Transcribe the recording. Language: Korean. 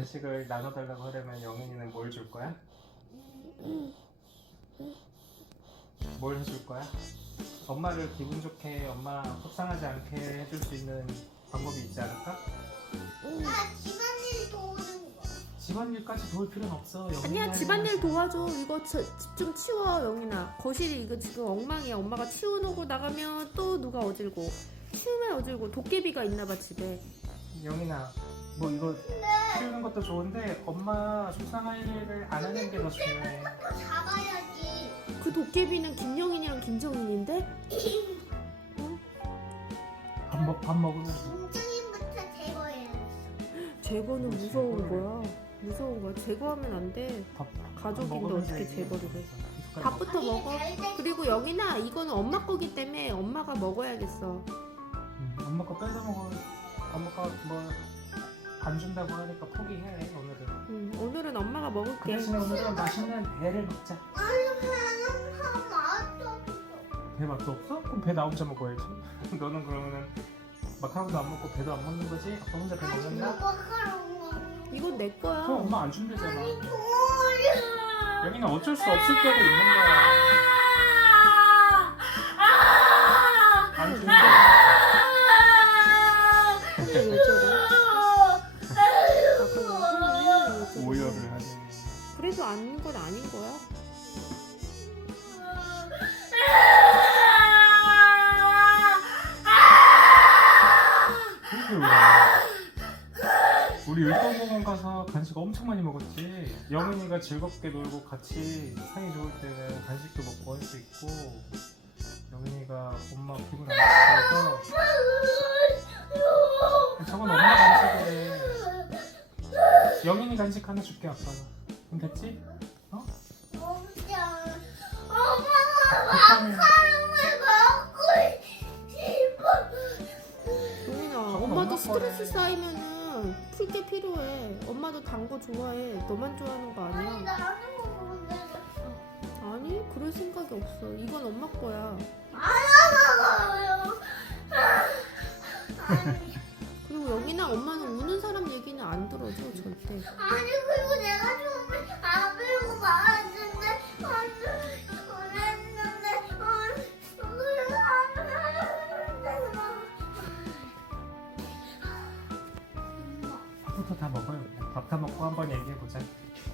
간식을 나눠달라고 하려면 영희이는 뭘 줄 거야? 뭘 해줄 거야? 엄마를 기분 좋게, 엄마 속상하지 않게 해줄 수 있는 방법이 있지 않을까? 아, 응. 집안일 도우는 거. 집안일까지 도울 필요는 없어. 아니야, 집안일 좀. 도와줘. 이거 저, 집좀 치워, 영희나 거실이 이거 지금 엉망이야. 엄마가 치우고 나가면 또 누가 어질고. 치우면 어질고. 도깨비가 있나봐, 집에. 영희나 뭐 이거 키우는 근데... 것도 좋은데 엄마 수상아이를 안 하는 게더 좋네. 잡아야지. 그 도깨비는 김영인이랑 김정인인데? 어? 응? 밥, 밥 먹으러. 김정인부터 제거해야지. 제거는 음, 무서운 제거해. 거야. 무서운 거야. 제거하면 안 돼. 가족인데 어떻게 해야지. 제거를 해? 밥부터 아니, 먹어. 그리고 여기아 이거는 엄마 거기 때문에 엄마가 먹어야겠어. 음, 엄마 거 빼서 먹어. 엄마 거 뭐. 안 준다고 하니까 포기해 오늘은 응, 오늘은 엄마가 먹을게 그대 오늘은 맛있는 배를 먹자 배 맛도 없어 그럼 배 맛도 없어? 그럼 배 나 혼자 먹어야지 너는 그러면은 마카롱도 안 먹고 배도 안 먹는 거지? 너 혼자 배 먹는 거야? 이건 내 거야 그럼 엄마 안준면 되잖아 여기는 어쩔 수아 없을 때도 있는 거야 안아 준대. 그래도 아닌 건 아닌 거야? 그래. 우리 을동공원 아. 가서 간식 엄청 많이 먹었지. 영은이가 즐겁게 놀고 같이 상이 좋을 때는 간식도 먹고 할 수 있고. 영은이가 엄마 기분 안 좋을 때도. 저건 엄 영인이 간식 하나 줄게 아빠. 응, 됐지? 어? 엄마. 엄마가 카사랑을 먹고 싶어. 영인아, 엄마도 엄마 스트레스 해. 쌓이면은 풀게 필요해. 엄마도 단 거 좋아해. 너만 좋아하는 거 아니야? 아니, 아니, 그럴 생각이 없어. 이건 엄마 거야. 안 먹어요. 아니. 여기나 엄마는 우는 사람 얘기는 안 들어줘 절대. 아니 그리고 내가 좀 아프고 말았는데 아 그랬는데 그랬는데 뭐 밥부터 다 먹어요. 밥 다 먹고 한번 얘기해 보자.